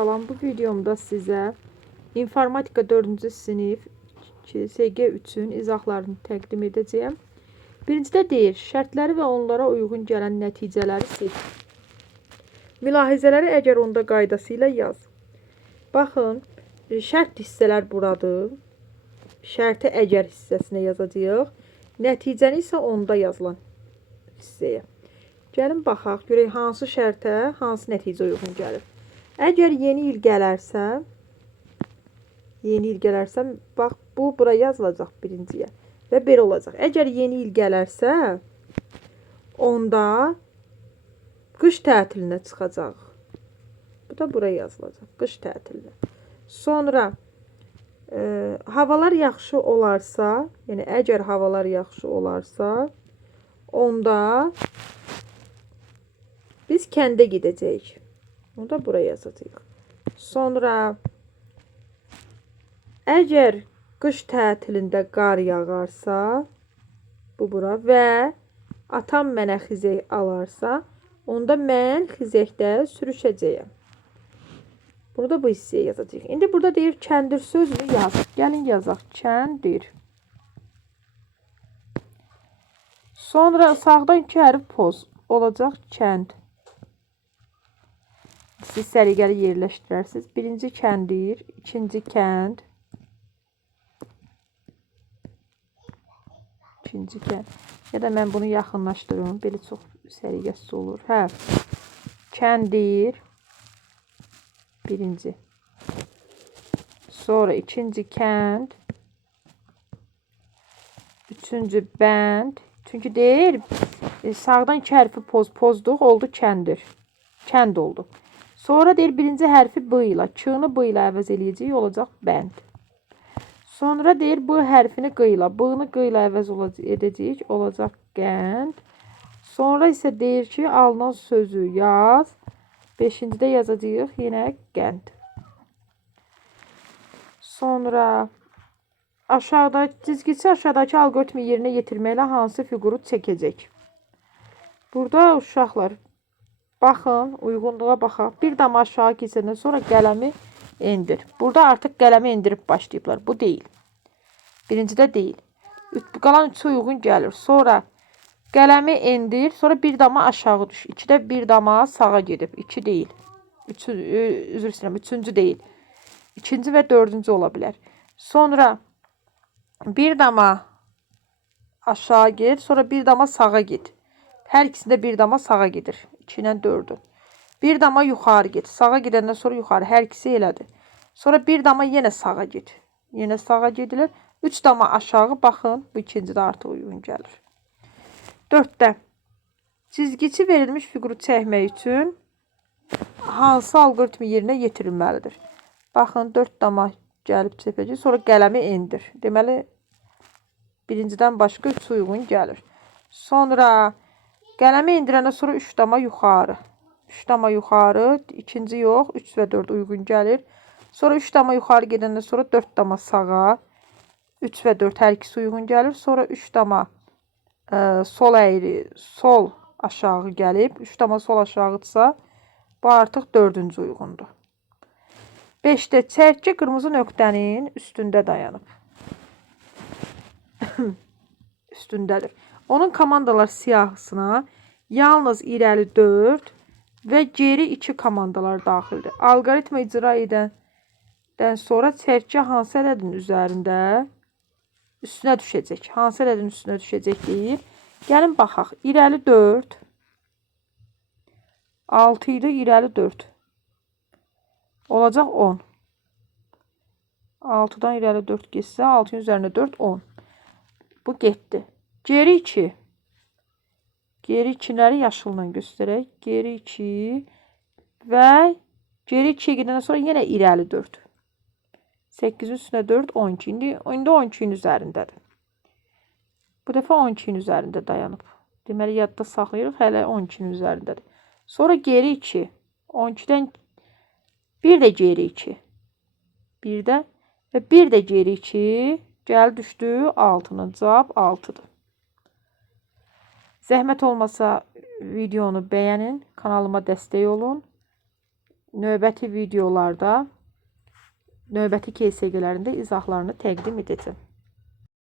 Salam, bu videomda sizə informatika 4-cü sinif SG 3-ün izahlarını təqdim edəcəyəm. Birincidə deyir, şərtləri və onlara uyğun gələn nəticələri seç. Mülahizələri əgər onda qaydası ilə yaz. Baxın, şərt hissələr buradır. Şərti əgər hissəsinə yazacağıq. Nəticəni isə onda yazılan hissəyə. Gəlin baxaq, görək hansı şərtə, hansı nəticə uyğun gəlir. Əgər yeni il gələrsə, bax, bu bura yazılacaq birinciyə və belə olacaq. Əgər yeni il gələrsə, onda qış tətilinə çıxacaq. Bu da bura yazılacaq, qış tətilinə. Sonra, havalar yaxşı olarsa, yəni əgər havalar yaxşı olarsa, onda biz kəndə gedəcəyik. Onu da buraya yazacağıq. Sonra əgər qış tətilində qar yağarsa, bu bura və atam mənə xizək alarsa, onda mən xizəkdə sürüşəcəyəm. Bunu da bu hissəyə yazacağıq. İndi burada deyir kəndir sözünü yaz. Gəlin yazaq. Kəndir. Sonra sağdan 2 hərf poz olacaq kənd. Siz səliqəli yerləşdirərsiniz. Birinci kəndir, ikinci kənd. İkinci kənd. Ya da mən bunu yaxınlaşdırım. Belə çox səliqəsiz olur. Hə. Kəndir. Birinci. Sonra ikinci kənd. Üçüncü bənd. Çünki deyir, sağdan 2 hərfi pozduq, oldu kəndir. Kənd oldu. Sonra deyir birinci hərfi b ilə, k-nı b ilə əvəz eləyəcək, olacaq bənd. Sonra deyir b hərfini q ilə, b-nı q ilə əvəz edəcək, olacaq qənd. Sonra isə deyir ki, alınan sözü yaz. 5-cidə yazacağıq yenə qənd. Sonra cizgisi aşağıdakı alqoritmi yerinə yetirməklə hansı fiquru çəkəcək? Burada uşaqlar, baxın, uyğunluğa baxaq. Bir dama aşağı keçəndən sonra qələmi endir. Burada artıq qələmi endirib başlayıblar. Bu deyil. Birincidə deyil. Qalan 3-ə uyğun gəlir. Sonra qələmi endir. Sonra bir dama aşağı düş. 2-də bir dama sağa gedib. 2 deyil. Üzr istəyirəm. 3-cü deyil. 2-ci və 4-cü ola bilər. Sonra bir dama aşağı get. Sonra bir dama sağa get. Hər ikisində bir dama sağa gedir. 2 ilə 4'ü. Bir dama yuxarı get. Sağa gedəndən sonra yuxarı. Hər ikisi elədir. Sonra bir dama yenə sağa get. Yenə sağa gedilir. 3 dama aşağı baxın. Bu ikincidə artıq uyğun gəlir. 4'də. Cizgiçi verilmiş fiquru çəkmək üçün hansı alqoritmi yerinə yetirilməlidir? Baxın 4 dama gəlib çəkəcək. Sonra qələmi endir. Deməli, birincidən başqa 3 uyğun gəlir. Sonra qələmi indirəndən sonra 3 dama yuxarı. 3 dama yuxarı, ikinci yox, 3 və 4 uyğun gəlir. Sonra 3 dama yuxarı gedəndən sonra 4 dama sağa. 3 və 4 hər ikisi uyğun gəlir. Sonra 3 dama sol əyri, sol aşağı gəlib. 3 dama sol aşağıdırsa, bu artıq 4-cü uyğundur. 5'də çərçi qırmızı nöqtənin üstündə dayanıb. Üstündədir. Onun komandalar siyahısına yalnız irəli 4 və geri 2 komandalar daxildir. Alqoritmi icra edəndən sonra çərçi hansı ədədin üzərində üstünə düşəcək? Hansı ədədin üstünə düşəcək deyir. Gəlin baxaq. İrəli 4. 6 idi, irəli 4. Olacaq 10. 6'dan irəli 4 getsə, 6'ın üzərində 4, 10. Bu getdi. Geri 2. Geri 2'ləri yaşılla göstərək. Geri 2 və geri 2'yə gedəndən sonra yenə irəli 4. 8'in üstünə 4, 12. İndi 12'nin üzərindədir. Bu dəfə 12'nin üzərində dayanıb. Deməli, yadda saxlayırıq, hələ 12'nin üzərindədir. Sonra geri 2. 12'dən bir də geri 2. Bir də və bir də geri 2. Gəl düşdü 6'nın. Cavab 6'dır. Zəhmət olmasa videonu bəyənin, kanalıma dəstək olun. növbəti videolarda, növbəti KSG-lərində izahlarını təqdim edəcəm.